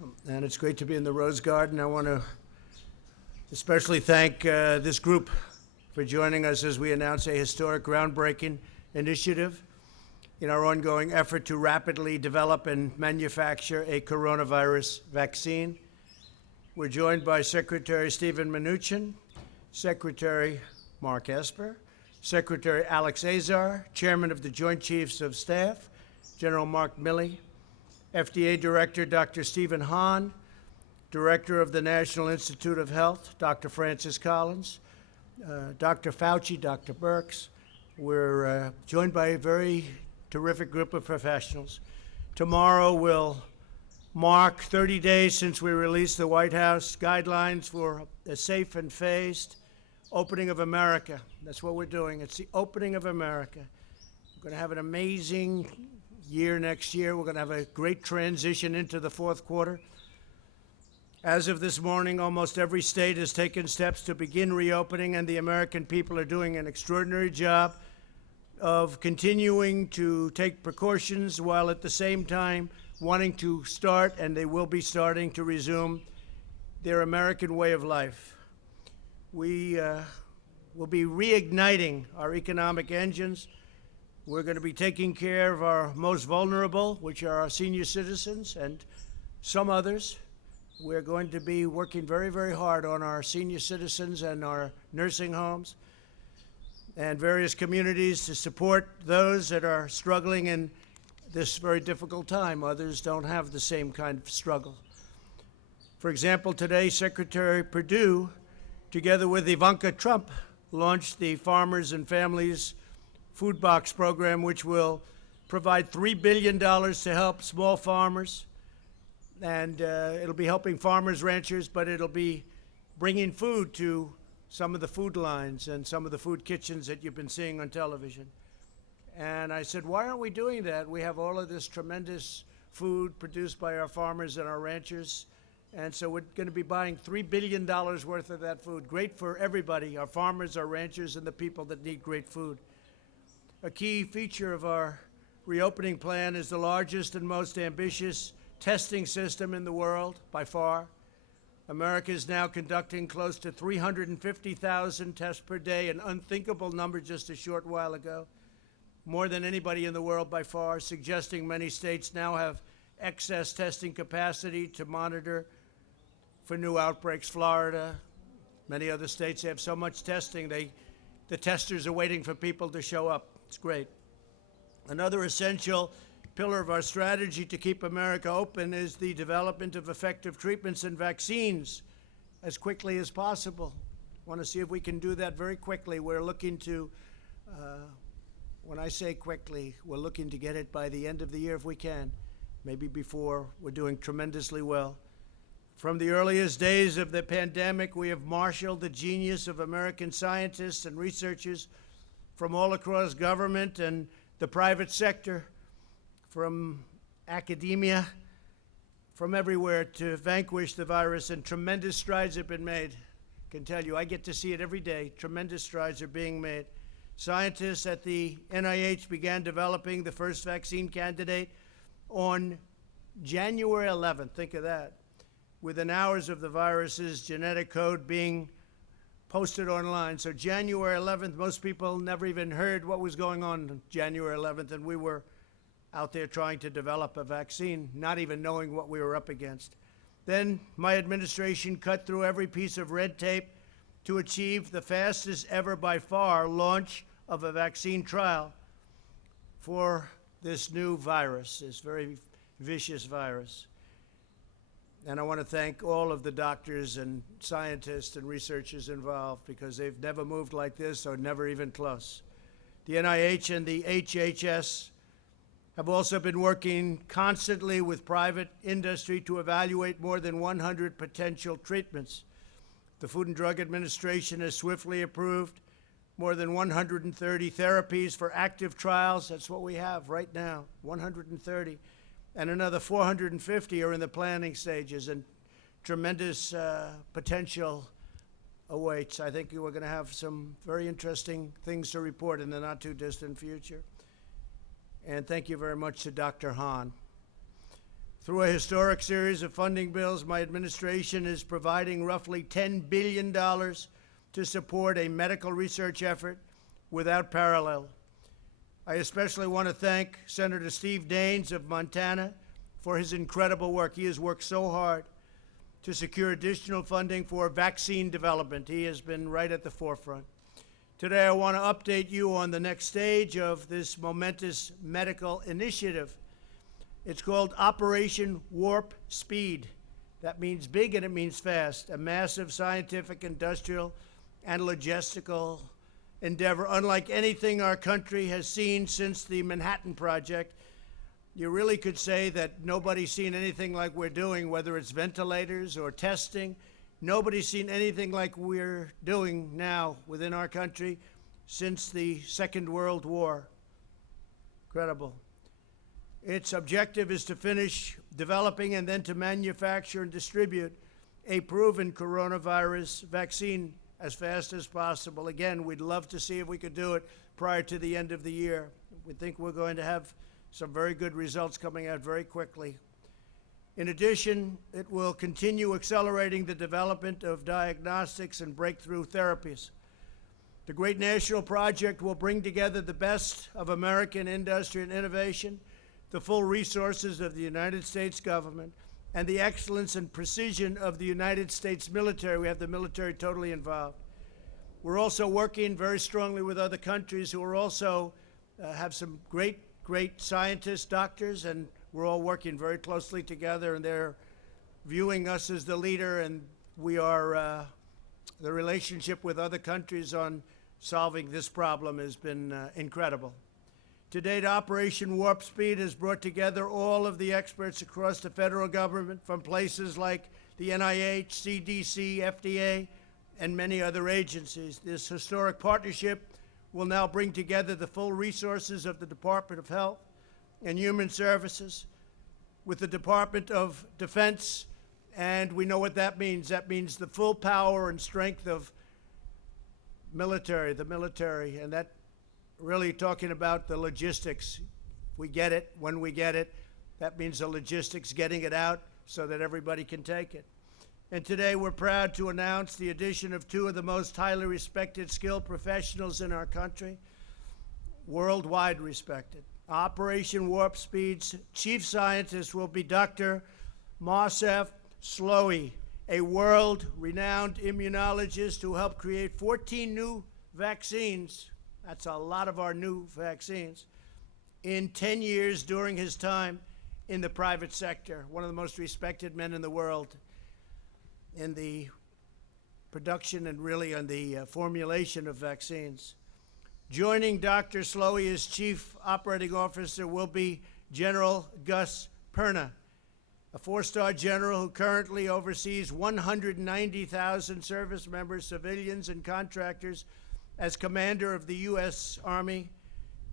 And it's great to be in the Rose Garden. I want to especially thank this group for joining us as we announce a historic, groundbreaking initiative in our ongoing effort to rapidly develop and manufacture a coronavirus vaccine. We're joined by Secretary Stephen Mnuchin, Secretary Mark Esper, Secretary Alex Azar, Chairman of the Joint Chiefs of Staff, General Mark Milley, FDA Director Dr. Stephen Hahn, Director of the National Institute of Health, Dr. Francis Collins, Dr. Fauci, Dr. Birx. We're joined by a very terrific group of professionals. Tomorrow will mark 30 days since we released the White House guidelines for a safe and phased opening of America. That's what we're doing. It's the opening of America. We're going to have an amazing year next year. We're going to have a great transition into the fourth quarter. As of this morning, almost every state has taken steps to begin reopening, and the American people are doing an extraordinary job of continuing to take precautions while at the same time wanting to start, and they will be starting to resume, their American way of life. We will be reigniting our economic engines. We're going to be taking care of our most vulnerable, which are our senior citizens and some others. We're going to be working very, very hard on our senior citizens and our nursing homes and various communities to support those that are struggling in this very difficult time. Others don't have the same kind of struggle. For example, today, Secretary Perdue, together with Ivanka Trump, launched the Farmers and Families Food Box Program, which will provide $3 billion to help small farmers. And it'll be helping farmers, ranchers, but it'll be bringing food to some of the food lines and some of the food kitchens that you've been seeing on television. And I said, why aren't we doing that? We have all of this tremendous food produced by our farmers and our ranchers. And so we're going to be buying $3 billion worth of that food. Great for everybody, our farmers, our ranchers, and the people that need great food. A key feature of our reopening plan is the largest and most ambitious testing system in the world, by far. America is now conducting close to 350,000 tests per day, an unthinkable number just a short while ago. More than anybody in the world by far, suggesting many states now have excess testing capacity to monitor for new outbreaks. Florida, many other states have so much testing, the testers are waiting for people to show up. It's great. Another essential pillar of our strategy to keep America open is the development of effective treatments and vaccines as quickly as possible. I want to see if we can do that very quickly. We're looking to, when I say quickly, we're looking to get it by the end of the year if we can, maybe before. We're doing tremendously well. From the earliest days of the pandemic, we have marshaled the genius of American scientists and researchers from all across government and the private sector, from academia, from everywhere, to vanquish the virus, and tremendous strides have been made. I can tell you, I get to see it every day. Tremendous strides are being made. Scientists at the NIH began developing the first vaccine candidate on January 11th. Think of that. Within hours of the virus's genetic code being posted online. So January 11th, most people never even heard what was going on January 11th, and we were out there trying to develop a vaccine, not even knowing what we were up against. Then my administration cut through every piece of red tape to achieve the fastest ever by far launch of a vaccine trial for this new virus, this very vicious virus. And I want to thank all of the doctors and scientists and researchers involved, because they've never moved like this, or never even close. The NIH and the HHS have also been working constantly with private industry to evaluate more than 100 potential treatments. The Food and Drug Administration has swiftly approved more than 130 therapies for active trials. That's what we have right now, 130. And another 450 are in the planning stages, and tremendous potential awaits. I think we're going to have some very interesting things to report in the not-too-distant future. And thank you very much to Dr. Hahn. Through a historic series of funding bills, my administration is providing roughly $10 billion to support a medical research effort without parallel. I especially want to thank Senator Steve Daines of Montana for his incredible work. He has worked so hard to secure additional funding for vaccine development. He has been right at the forefront. Today, I want to update you on the next stage of this momentous medical initiative. It's called Operation Warp Speed. That means big and it means fast, a massive scientific, industrial, and logistical endeavor unlike anything our country has seen since the Manhattan Project. You really could say that nobody's seen anything like we're doing, whether it's ventilators or testing. Nobody's seen anything like we're doing now within our country since the Second World War. Incredible. Its objective is to finish developing and then to manufacture and distribute a proven coronavirus vaccine as fast as possible. Again, we'd love to see if we could do it prior to the end of the year. We think we're going to have some very good results coming out very quickly. In addition, it will continue accelerating the development of diagnostics and breakthrough therapies. The great national project will bring together the best of American industry and innovation, the full resources of the United States government, and the excellence and precision of the United States military. We have the military totally involved. We're also working very strongly with other countries who are also have some great scientists, doctors, and we're all working very closely together, and they're viewing us as the leader, and we are, the relationship with other countries on solving this problem has been incredible. To date, Operation Warp Speed has brought together all of the experts across the federal government from places like the NIH, CDC, FDA, and many other agencies. This historic partnership will now bring together the full resources of the Department of Health and Human Services with the Department of Defense, and we know what that means. That means the full power and strength of the military, and that really talking about the logistics. We get it when we get it. That means the logistics, getting it out so that everybody can take it. And today we're proud to announce the addition of two of the most highly respected, skilled professionals in our country, worldwide respected. Operation Warp Speed's chief scientist will be Dr. Moncef Slaoui, a world-renowned immunologist who helped create 14 new vaccines. That's a lot of our new vaccines in 10 years during his time in the private sector, one of the most respected men in the world in the production and really on the formulation of vaccines. Joining Dr. Slaoui as Chief Operating Officer will be General Gus Perna, a four-star general who currently oversees 190,000 service members, civilians, and contractors as commander of the U.S. Army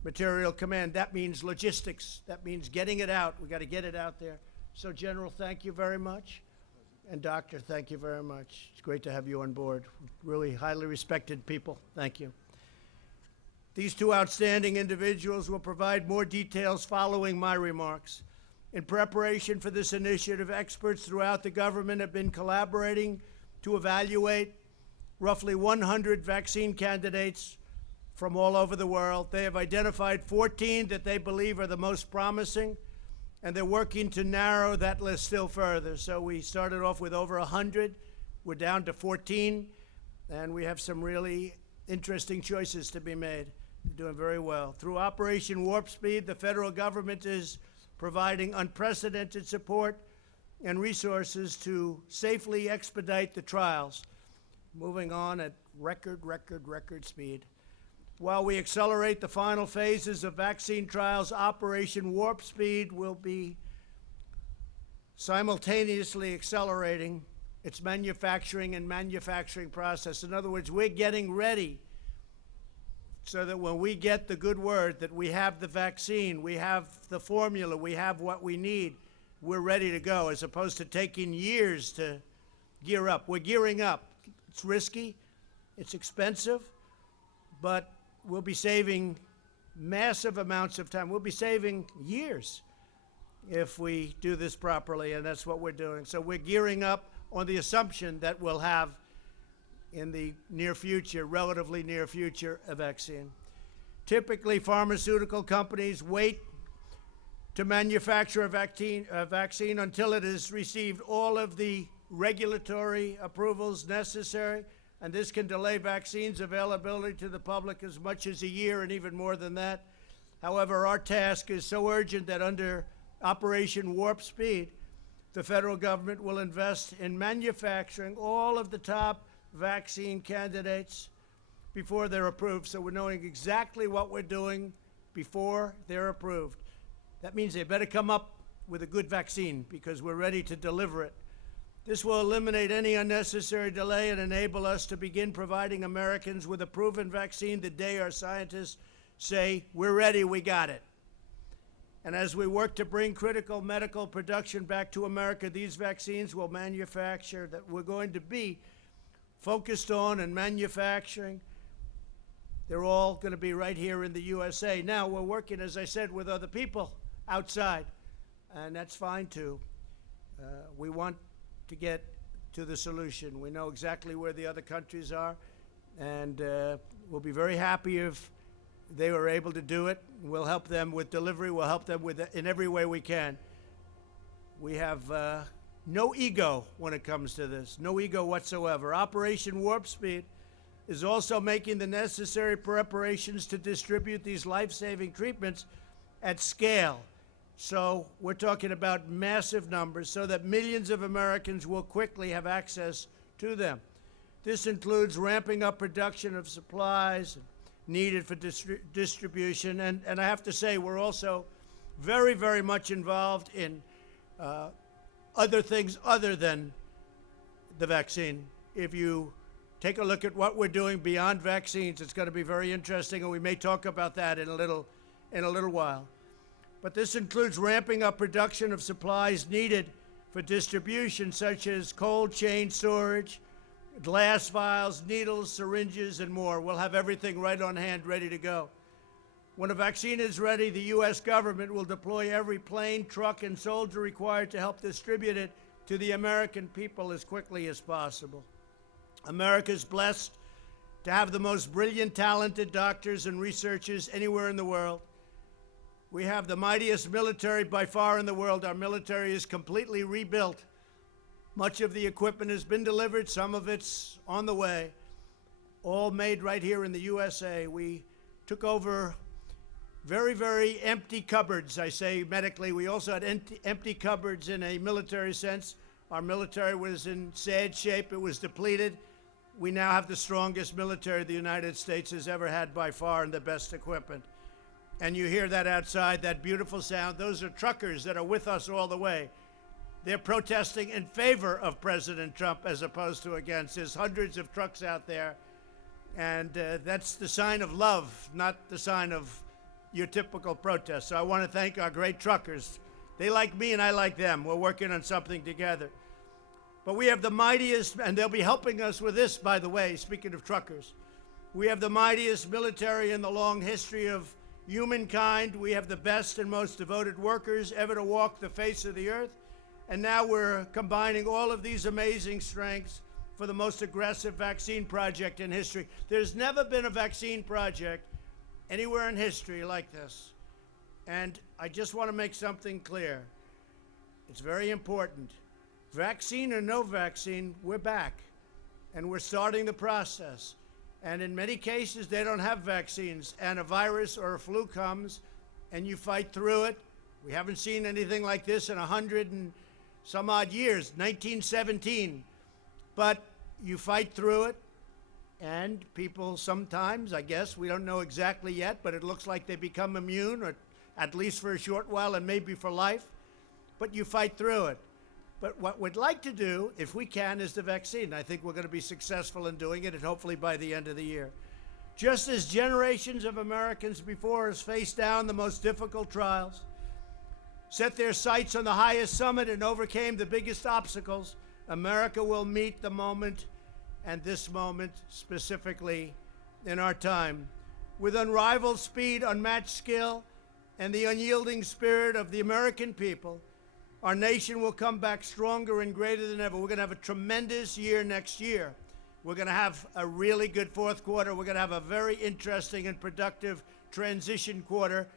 Material Command. That means logistics. That means getting it out. We got to get it out there. So, General, thank you very much. And Doctor, thank you very much. It's great to have you on board. Really highly respected people. Thank you. These two outstanding individuals will provide more details following my remarks. In preparation for this initiative, experts throughout the government have been collaborating to evaluate roughly 100 vaccine candidates from all over the world. They have identified 14 that they believe are the most promising, and they're working to narrow that list still further. So we started off with over 100. We're down to 14, and we have some really interesting choices to be made. They're doing very well. Through Operation Warp Speed, the federal government is providing unprecedented support and resources to safely expedite the trials, moving on at record speed. While we accelerate the final phases of vaccine trials, Operation Warp Speed will be simultaneously accelerating its manufacturing process. In other words, we're getting ready so that when we get the good word that we have the vaccine, we have the formula, we have what we need, we're ready to go, as opposed to taking years to gear up. We're gearing up. It's risky, it's expensive, but we'll be saving massive amounts of time. We'll be saving years if we do this properly, and that's what we're doing. So we're gearing up on the assumption that we'll have, in the near future, relatively near future, a vaccine. Typically, pharmaceutical companies wait to manufacture a vaccine until it has received all of the regulatory approvals necessary, and this can delay vaccines availability to the public as much as a year and even more than that. However, our task is so urgent that under Operation Warp Speed, the federal government will invest in manufacturing all of the top vaccine candidates before they're approved. So we're knowing exactly what we're doing before they're approved. That means they better come up with a good vaccine because we're ready to deliver it. This will eliminate any unnecessary delay and enable us to begin providing Americans with a proven vaccine the day our scientists say, we're ready, we got it. And as we work to bring critical medical production back to America, these vaccines will manufacture that we're going to be focused on and manufacturing. They're all going to be right here in the USA. Now, we're working, as I said, with other people outside, and that's fine too. We want to get to the solution. We know exactly where the other countries are, and we'll be very happy if they were able to do it. We'll help them with delivery. We'll help them with in every way we can. We have no ego when it comes to this, no ego whatsoever. Operation Warp Speed is also making the necessary preparations to distribute these life-saving treatments at scale. So we're talking about massive numbers so that millions of Americans will quickly have access to them. This includes ramping up production of supplies needed for distribution. And I have to say, we're also very, very much involved in other things other than the vaccine. If you take a look at what we're doing beyond vaccines, it's going to be very interesting, and we may talk about that in a little while. But this includes ramping up production of supplies needed for distribution, such as cold chain storage, glass vials, needles, syringes, and more. We'll have everything right on hand, ready to go. When a vaccine is ready, the U.S. government will deploy every plane, truck, and soldier required to help distribute it to the American people as quickly as possible. America is blessed to have the most brilliant, talented doctors and researchers anywhere in the world. We have the mightiest military by far in the world. Our military is completely rebuilt. Much of the equipment has been delivered. Some of it's on the way, all made right here in the USA. We took over very, very empty cupboards, I say medically. We also had empty cupboards in a military sense. Our military was in sad shape. It was depleted. We now have the strongest military the United States has ever had by far, and the best equipment. And you hear that outside, that beautiful sound. Those are truckers that are with us all the way. They're protesting in favor of President Trump as opposed to against. There's hundreds of trucks out there, and that's the sign of love, not the sign of your typical protest. So I want to thank our great truckers. They like me and I like them. We're working on something together. But we have the mightiest, and they'll be helping us with this, by the way, speaking of truckers. We have the mightiest military in the long history of humankind. We have the best and most devoted workers ever to walk the face of the earth. And now we're combining all of these amazing strengths for the most aggressive vaccine project in history. There's never been a vaccine project anywhere in history like this. And I just want to make something clear. It's very important. Vaccine or no vaccine, we're back. And we're starting the process. And in many cases, they don't have vaccines. And a virus or a flu comes, and you fight through it. We haven't seen anything like this in 100 and some odd years, 1917. But you fight through it, and people sometimes, I guess, we don't know exactly yet, but it looks like they become immune, or at least for a short while and maybe for life. But you fight through it. But what we'd like to do, if we can, is the vaccine. I think we're going to be successful in doing it, and hopefully by the end of the year. Just as generations of Americans before us faced down the most difficult trials, set their sights on the highest summit, and overcame the biggest obstacles, America will meet the moment, and this moment specifically in our time, with unrivaled speed, unmatched skill, and the unyielding spirit of the American people, our nation will come back stronger and greater than ever. We're going to have a tremendous year next year. We're going to have a really good fourth quarter. We're going to have a very interesting and productive transition quarter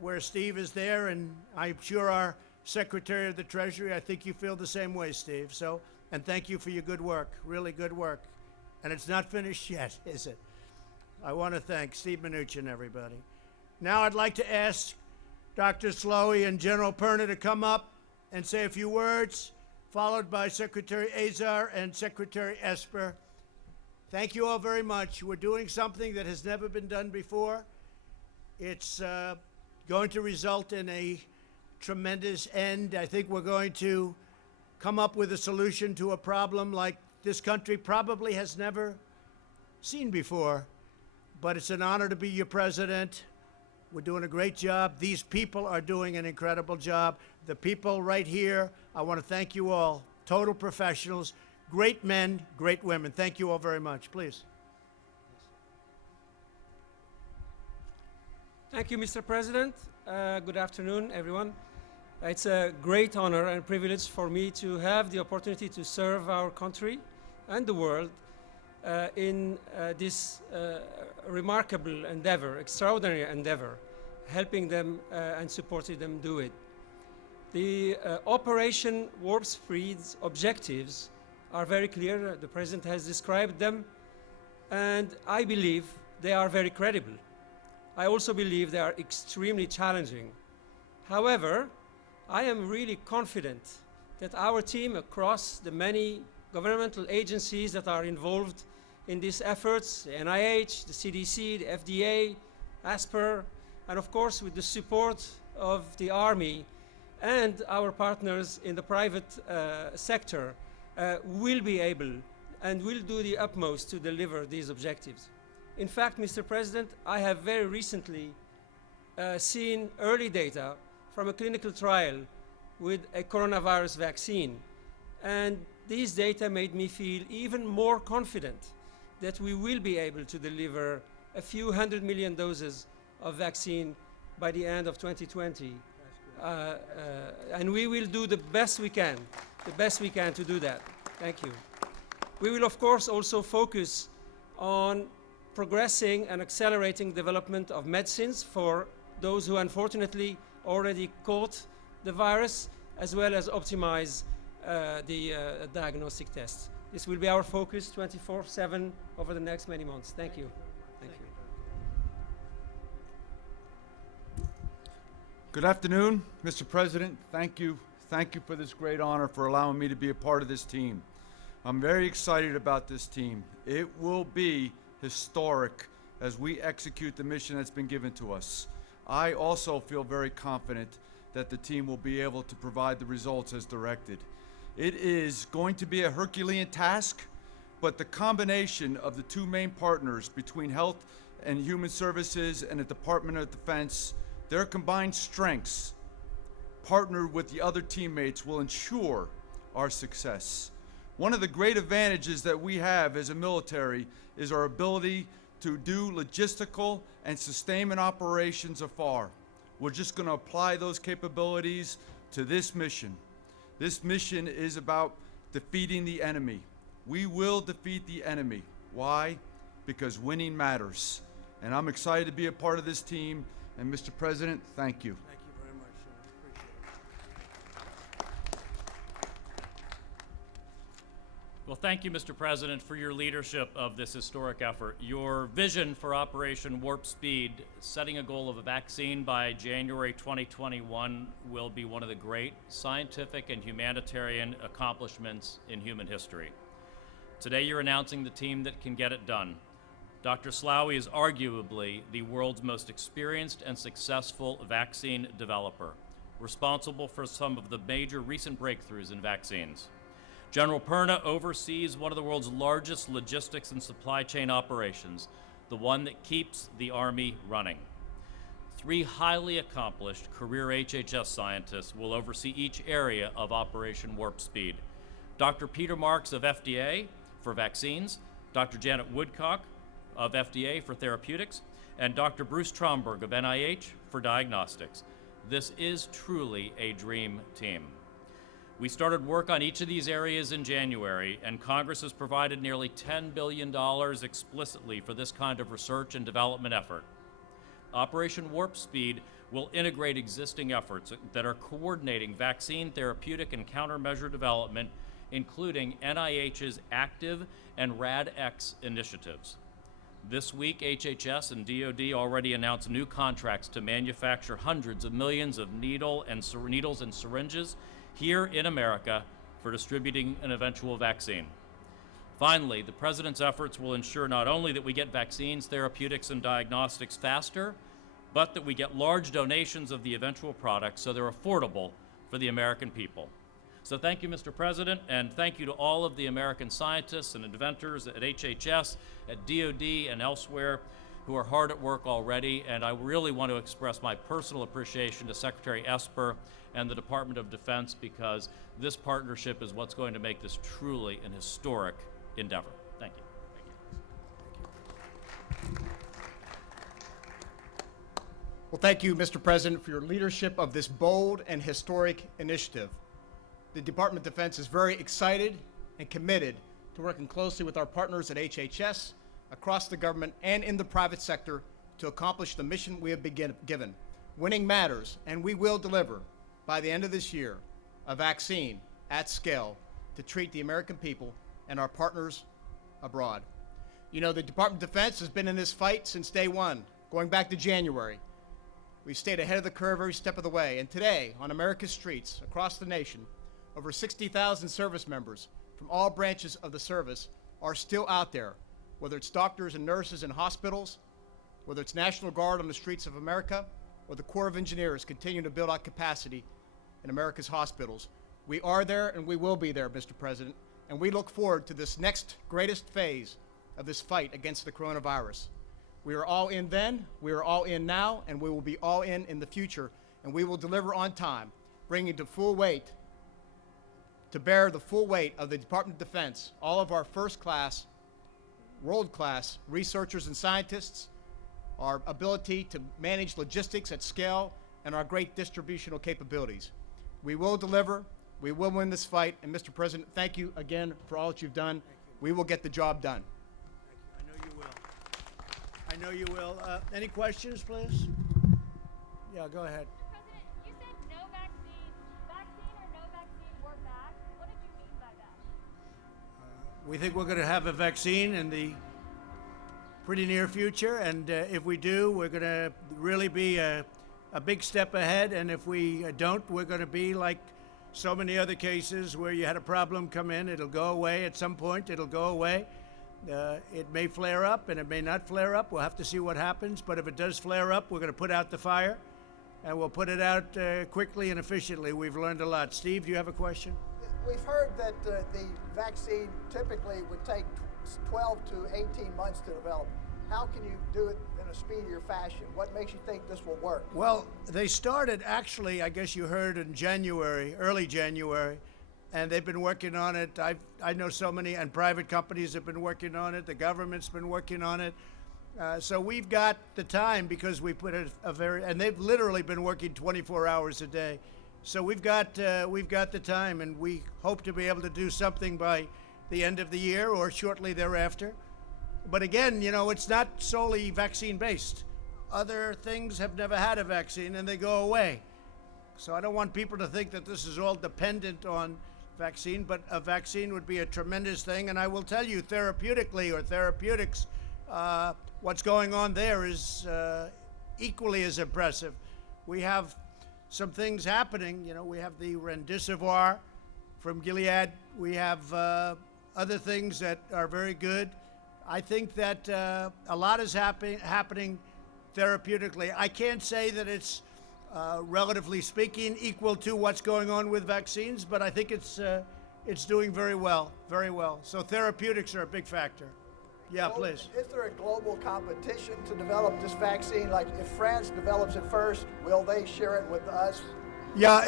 where Steve is there, and I'm sure our Secretary of the Treasury, I think you feel the same way, Steve. So, and thank you for your good work, really good work. And it's not finished yet, is it? I want to thank Steve Mnuchin and everybody. Now I'd like to ask Dr. Slowey and General Perna to come up and say a few words, followed by Secretary Azar and Secretary Esper. Thank you all very much. We're doing something that has never been done before. It's going to result in a tremendous end. I think we're going to come up with a solution to a problem like this country probably has never seen before. But it's an honor to be your president. We're doing a great job. These people are doing an incredible job. The people right here, I want to thank you all. Total professionals, great men, great women. Thank you all very much. Please. Thank you, Mr. President. Good afternoon, everyone. It's a great honor and privilege for me to have the opportunity to serve our country and the world in this remarkable endeavor, extraordinary endeavor, helping them and supporting them do it. The Operation Warp Speed's objectives are very clear. The President has described them, and I believe they are very credible. I also believe they are extremely challenging. However, I am really confident that our team across the many governmental agencies that are involved in these efforts, the NIH, the CDC, the FDA, ASPR, and of course with the support of the Army and our partners in the private sector, will be able and will do the utmost to deliver these objectives. In fact, Mr. President, I have very recently seen early data from a clinical trial with a coronavirus vaccine. And these data made me feel even more confident that we will be able to deliver a few 100 million doses of vaccine by the end of 2020. And we will do the best we can to do that. Thank you. We will, of course, also focus on progressing and accelerating development of medicines for those who unfortunately already caught the virus, as well as optimize the diagnostic tests. This will be our focus 24/7 over the next many months. Thank you. Thank you. Good afternoon, Mr. President. Thank you. Thank you for this great honor for allowing me to be a part of this team. I'm very excited about this team. It will be historic as we execute the mission that's been given to us. I also feel very confident that the team will be able to provide the results as directed. It is going to be a Herculean task, but the combination of the two main partners between Health and Human Services and the Department of Defense, their combined strengths, partnered with the other teammates, will ensure our success. One of the great advantages that we have as a military is our ability to do logistical and sustainment operations afar. We're just going to apply those capabilities to this mission. This mission is about defeating the enemy. We will defeat the enemy. Why? Because winning matters. And I'm excited to be a part of this team. And Mr. President, thank you. Thank you very much, sir. Appreciate it. Well, thank you, Mr. President, for your leadership of this historic effort. Your vision for Operation Warp Speed, setting a goal of a vaccine by January 2021, will be one of the great scientific and humanitarian accomplishments in human history. Today, you're announcing the team that can get it done. Dr. Slowey is arguably the world's most experienced and successful vaccine developer, responsible for some of the major recent breakthroughs in vaccines. General Perna oversees one of the world's largest logistics and supply chain operations, the one that keeps the Army running. 3 highly accomplished career HHS scientists will oversee each area of Operation Warp Speed. Dr. Peter Marks of FDA for vaccines, Dr. Janet Woodcock of FDA for therapeutics, and Dr. Bruce Tromberg of NIH for diagnostics. This is truly a dream team. We started work on each of these areas in January, and Congress has provided nearly $10 billion explicitly for this kind of research and development effort. Operation Warp Speed will integrate existing efforts that are coordinating vaccine, therapeutic, and countermeasure development, including NIH's ACTIVE and RADx initiatives. This week, HHS and DoD already announced new contracts to manufacture hundreds of millions of needles and syringes here in America for distributing an eventual vaccine. Finally, the President's efforts will ensure not only that we get vaccines, therapeutics, and diagnostics faster, but that we get large donations of the eventual products so they're affordable for the American people. So thank you, Mr. President, and thank you to all of the American scientists and inventors at HHS, at DoD, and elsewhere who are hard at work already. And I really want to express my personal appreciation to Secretary Esper and the Department of Defense, because this partnership is what's going to make this truly an historic endeavor. Thank you. Well, thank you, Mr. President, for your leadership of this bold and historic initiative. The Department of Defense is very excited and committed to working closely with our partners at HHS, across the government, and in the private sector to accomplish the mission we have been given. Winning matters, and we will deliver, by the end of this year, a vaccine at scale to treat the American people and our partners abroad. You know, the Department of Defense has been in this fight since day one, going back to January. We've stayed ahead of the curve every step of the way, and today, on America's streets across the nation, over 60,000 service members from all branches of the service are still out there, whether it's doctors and nurses in hospitals, whether it's National Guard on the streets of America, or the Corps of Engineers continuing to build out capacity in America's hospitals. We are there and we will be there, Mr. President, and we look forward to this next greatest phase of this fight against the coronavirus. We are all in then, we are all in now, and we will be all in the future, and we will deliver on time, bringing to bear the full weight of the Department of Defense, all of our first-class, world-class researchers and scientists, our ability to manage logistics at scale, and our great distributional capabilities. We will deliver, we will win this fight, and Mr. President, thank you again for all that you've done. We will get the job done. Thank you. I know you will. Any questions, please? Yeah, go ahead. President, you said no vaccine. Vaccine or no vaccine, we're back. What did you mean by that? We think we're going to have a vaccine in the pretty near future, and if we do, we're going to really be a big step ahead, and if we don't, we're going to be like so many other cases where you had a problem come in, it'll go away at some point, it'll go away. It may flare up and it may not flare up. We'll have to see what happens, but if it does flare up, we're going to put out the fire, and we'll put it out quickly and efficiently. We've learned a lot. Steve, do you have a question? We've heard that the vaccine typically would take 12 to 18 months to develop. How can you do it in a speedier fashion? What makes you think this will work? Well, they started actually, I guess you heard, in January, early January, and they've been working on it. I know so many, and private companies have been working on it. The government's been working on it. So we've got the time because we put and they've literally been working 24 hours a day. So we've got the time, and we hope to be able to do something by the end of the year or shortly thereafter. But again, you know, it's not solely vaccine-based. Other things have never had a vaccine, and they go away. So I don't want people to think that this is all dependent on vaccine, but a vaccine would be a tremendous thing. And I will tell you, therapeutically or therapeutics, what's going on there is equally as impressive. We have some things happening. You know, we have the remdesivir from Gilead. We have other things that are very good. I think that a lot is happening therapeutically. I can't say that it's, relatively speaking, equal to what's going on with vaccines, but I think it's doing very well, very well. So therapeutics are a big factor. Yeah, please. Is there a global competition to develop this vaccine? Like if France develops it first, will they share it with us? Yeah,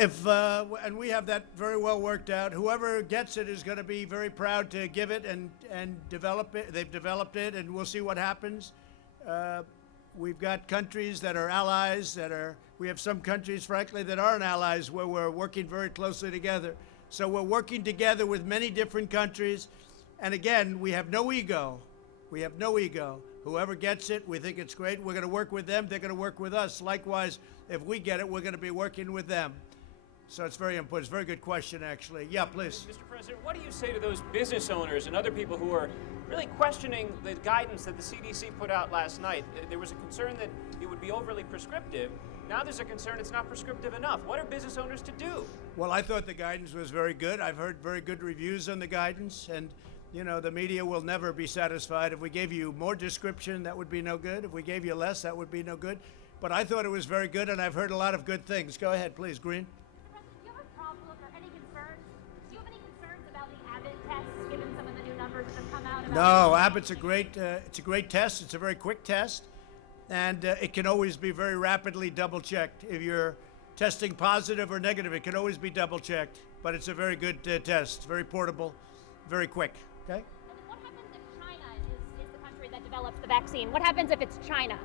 and we have that very well worked out. Whoever gets it is going to be very proud to give it and develop it. They've developed it, and we'll see what happens. We've got countries that are allies we have some countries, frankly, that aren't allies where we're working very closely together. So we're working together with many different countries. And again, we have no ego. We have no ego. Whoever gets it, we think it's great. We're going to work with them. They're going to work with us. Likewise, if we get it, we're going to be working with them. So it's very important. It's a very good question, actually. Yeah, please. Mr. President, what do you say to those business owners and other people who are really questioning the guidance that the CDC put out last night? There was a concern that it would be overly prescriptive. Now there's a concern it's not prescriptive enough. What are business owners to do? Well, I thought the guidance was very good. I've heard very good reviews on the guidance, and you know, the media will never be satisfied. If we gave you more description, that would be no good. If we gave you less, that would be no good. But I thought it was very good, and I've heard a lot of good things. Go ahead, please, Green. Mr. President, do you have a problem or any concerns? Do you have any concerns about the Abbott test, given some of the new numbers that have come out about? No, Abbott's it's a great test. It's a very quick test, and it can always be very rapidly double-checked. If you're testing positive or negative, it can always be double-checked. But it's a very good test, very portable, very quick. Okay. And then what happens if China is the country that develops the vaccine? What happens if it's China?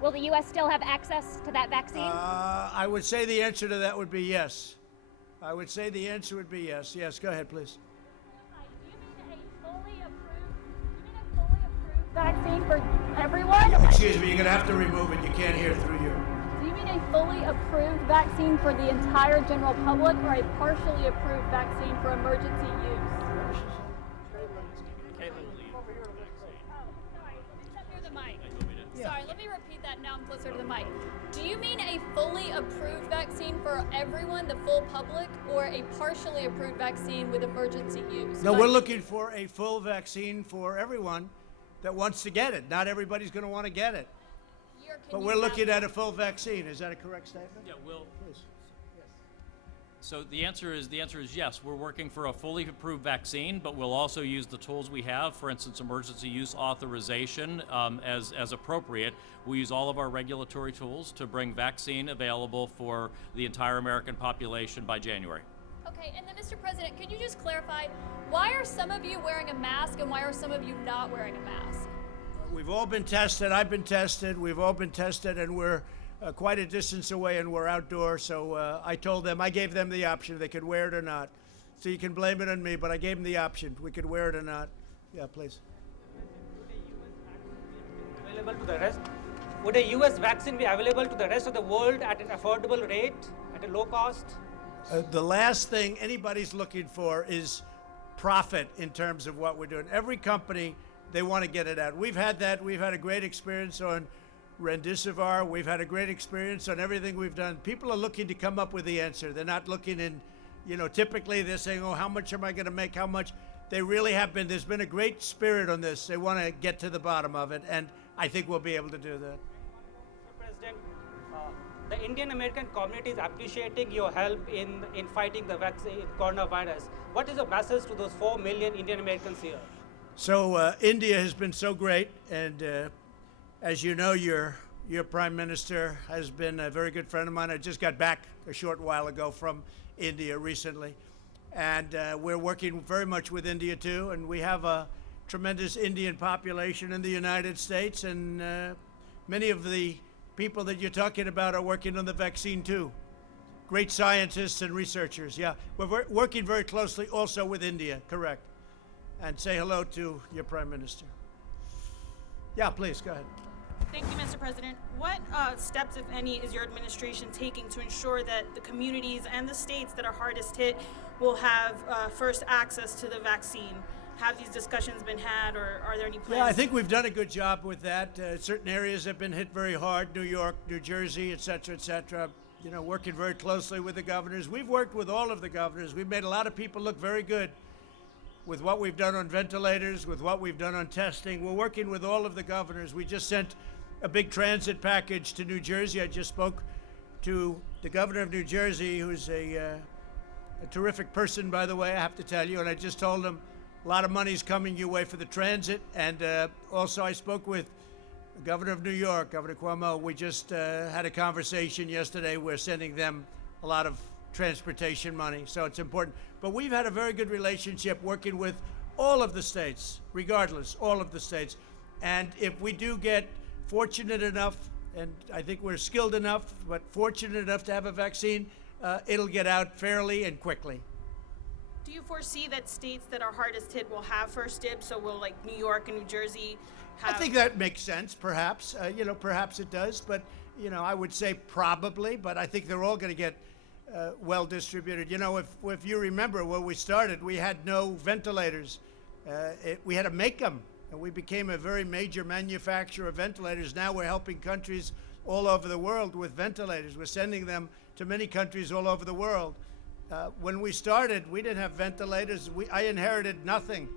Will the U.S. still have access to that vaccine? I would say the answer to that would be yes. I would say the answer would be yes. Yes, go ahead, please. Do you mean a fully approved vaccine for everyone? Excuse me, you're going to have to remove it. You can't hear through you. Do you mean a fully approved vaccine for the entire general public or a partially approved vaccine for emergency use? Sorry, let me repeat that now I'm closer to the mic. Do you mean a fully approved vaccine for everyone, the full public, or a partially approved vaccine with emergency use? No, we're looking for a full vaccine for everyone that wants to get it. Not everybody's going to want to get it. But we're looking at a full vaccine. Is that a correct statement? Yeah, Will. Please. So the answer is yes. We're working for a fully approved vaccine, but we'll also use the tools we have. For instance, emergency use authorization as appropriate. We use all of our regulatory tools to bring vaccine available for the entire American population by January. Okay, and then Mr. President, could you just clarify, why are some of you wearing a mask and why are some of you not wearing a mask? We've all been tested. I've been tested. We've all been tested, and we're quite a distance away, and we're outdoors. So I gave them the option. They could wear it or not. So you can blame it on me, but I gave them the option. We could wear it or not. Yeah, please. Would a U.S. vaccine be available to the rest of the world at an affordable rate, at a low cost? The last thing anybody's looking for is profit in terms of what we're doing. Every company, they want to get it out. We've had that. We've had a great experience on Remdesivir. We've had a great experience on everything we've done. People are looking to come up with the answer. They're not looking in, typically they're saying, oh, how much am I going to make? How much? They really have been. There's been a great spirit on this. They want to get to the bottom of it, and I think we'll be able to do that. Mr. President, the Indian American community is appreciating your help in fighting the coronavirus. What is your message to those 4 million Indian Americans here? So India has been so great, and as you know, your Prime Minister has been a very good friend of mine. I just got back a short while ago from India recently, and we're working very much with India too, and we have a tremendous Indian population in the United States, and many of the people that you're talking about are working on the vaccine too. Great scientists and researchers, yeah. We're working very closely also with India, correct. And say hello to your Prime Minister. Yeah, please, go ahead. Thank you, Mr. President. What steps, if any, is your administration taking to ensure that the communities and the states that are hardest hit will have first access to the vaccine? Have these discussions been had, or are there any plans? Yeah, I think we've done a good job with that. Certain areas have been hit very hard, New York, New Jersey, et cetera, et cetera. Working very closely with the governors. We've worked with all of the governors. We've made a lot of people look very good with what we've done on ventilators, with what we've done on testing. We're working with all of the governors. We just sent a big transit package to New Jersey. I just spoke to the governor of New Jersey, who's a terrific person, by the way, I have to tell you, and I just told him a lot of money's coming your way for the transit. And also I spoke with the governor of New York, Governor Cuomo. We just had a conversation yesterday. We're sending them a lot of transportation money, so it's important. But we've had a very good relationship working with all of the states, regardless, all of the states. And if we do get fortunate enough, and I think we're skilled enough, but fortunate enough to have a vaccine, it'll get out fairly and quickly. Do you foresee that states that are hardest hit will have first dibs? So will like New York and New Jersey have? I think that makes sense, perhaps. Perhaps it does, but I would say probably. But I think they're all going to get well distributed. If you remember when we started, we had no ventilators. We had to make them, and we became a very major manufacturer of ventilators. Now we're helping countries all over the world with ventilators. We're sending them to many countries all over the world. When we started, we didn't have ventilators. I inherited nothing.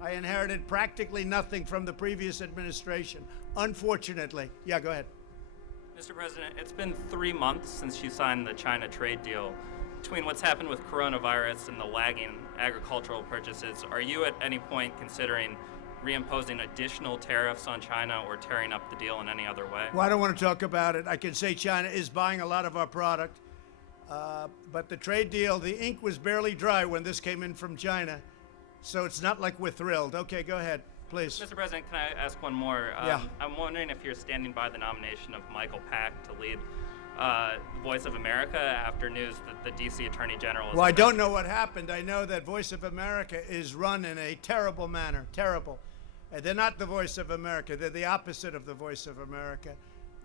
I inherited practically nothing from the previous administration, unfortunately. Yeah, go ahead. Mr. President, it's been 3 months since you signed the China trade deal. Between what's happened with coronavirus and the lagging agricultural purchases, are you at any point considering reimposing additional tariffs on China or tearing up the deal in any other way? Well, I don't want to talk about it. I can say China is buying a lot of our product. But the trade deal, the ink was barely dry when this came in from China. So it's not like we're thrilled. Okay, go ahead, please. Mr. President, can I ask one more? Yeah. I'm wondering if you're standing by the nomination of Michael Pack to lead Voice of America after news that the D.C. Attorney General is... Well, I don't know what happened. I know that Voice of America is run in a terrible manner, terrible. They're not the Voice of America. They're the opposite of the Voice of America.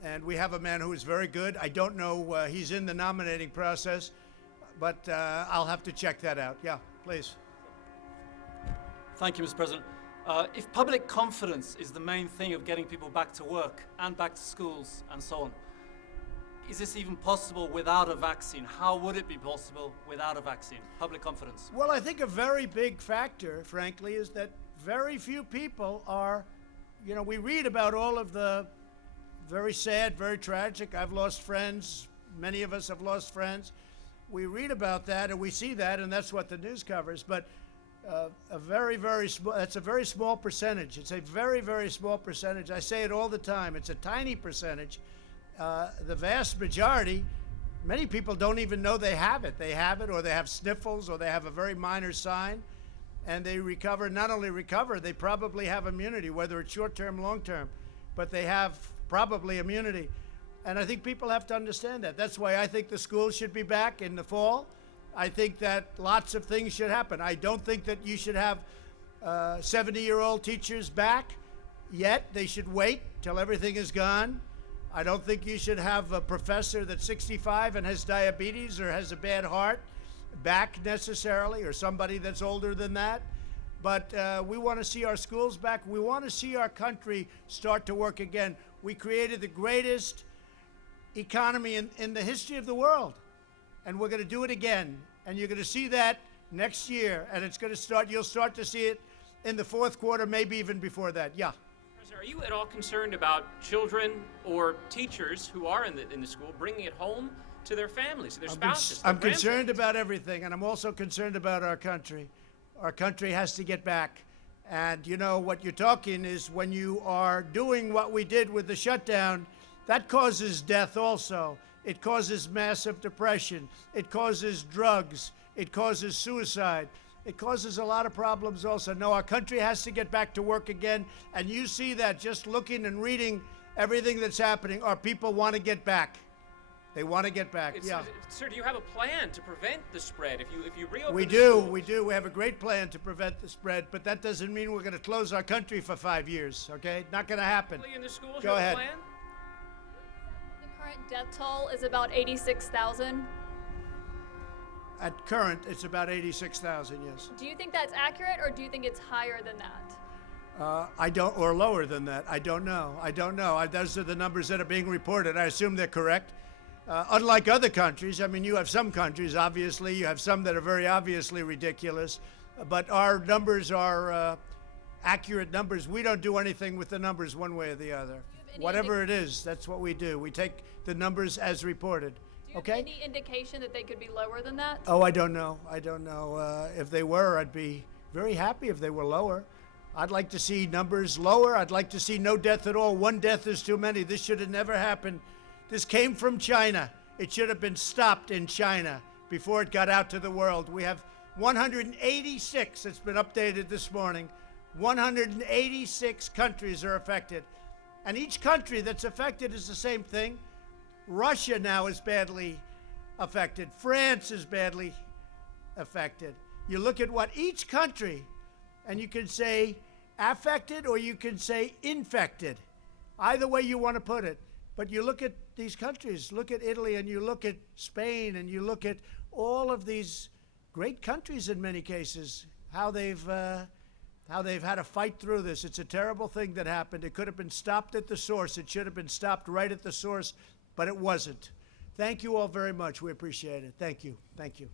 And we have a man who is very good. I don't know, he's in the nominating process, but I'll have to check that out. Yeah, please. Thank you, Mr. President. If public confidence is the main thing of getting people back to work and back to schools and so on, is this even possible without a vaccine? How would it be possible without a vaccine? Public confidence. Well, I think a very big factor, frankly, is that very few people are, we read about all of the very sad, very tragic. I've lost friends. Many of us have lost friends. We read about that and we see that, and that's what the news covers. But that's a very small percentage. It's a very, very small percentage. I say it all the time. It's a tiny percentage. The vast majority, many people don't even know they have it. They have it, or they have sniffles, or they have a very minor sign, and they recover. Not only recover, they probably have immunity, whether it's short-term, long-term, but they have probably immunity. And I think people have to understand that. That's why I think the schools should be back in the fall. I think that lots of things should happen. I don't think that you should have 70-year-old teachers back yet. They should wait till everything is gone. I don't think you should have a professor that's 65 and has diabetes or has a bad heart back necessarily, or somebody that's older than that. But we want to see our schools back. We want to see our country start to work again. We created the greatest economy in the history of the world, and we're going to do it again. And you're going to see that next year, and it's going to start. You'll start to see it in the fourth quarter, maybe even before that. Yeah. President, are you at all concerned about children or teachers who are in the school bringing it home to their families, their spouses? I'm concerned about everything, and I'm also concerned about our country. Our country has to get back. And what you're talking is when you are doing what we did with the shutdown, that causes death also. It causes massive depression. It causes drugs. It causes suicide. It causes a lot of problems also. No, our country has to get back to work again. And you see that just looking and reading everything that's happening. Our people want to get back. They want to get back. Yeah. Sir, do you have a plan to prevent the spread? If you reopen we do. We have a great plan to prevent the spread, but that doesn't mean we're going to close our country for 5 years, okay? Not going to happen. In the schools, go ahead. Plan? The current death toll is about 86,000. At current, it's about 86,000, yes. Do you think that's accurate, or do you think it's higher than that? I don't, or lower than that. I don't know. Those are the numbers that are being reported. I assume they're correct. Unlike other countries, I mean, you have some countries, obviously, you have some that are very obviously ridiculous, but our numbers are accurate numbers. We don't do anything with the numbers one way or the other. Whatever it is, that's what we do. We take the numbers as reported. Do you have any indication that they could be lower than that? Oh, I don't know. If they were, I'd be very happy if they were lower. I'd like to see numbers lower. I'd like to see no death at all. One death is too many. This should have never happened. This came from China. It should have been stopped in China before it got out to the world. We have 186, it's been updated this morning. 186 countries are affected. And each country that's affected is the same thing. Russia now is badly affected. France is badly affected. You look at what each country, and you can say affected or you can say infected. Either way you want to put it. But you look at these countries, look at Italy, and you look at Spain, and you look at all of these great countries in many cases, how they've had to fight through this. It's a terrible thing that happened. It could have been stopped at the source. It should have been stopped right at the source, but it wasn't. Thank you all very much. We appreciate it. Thank you. Thank you.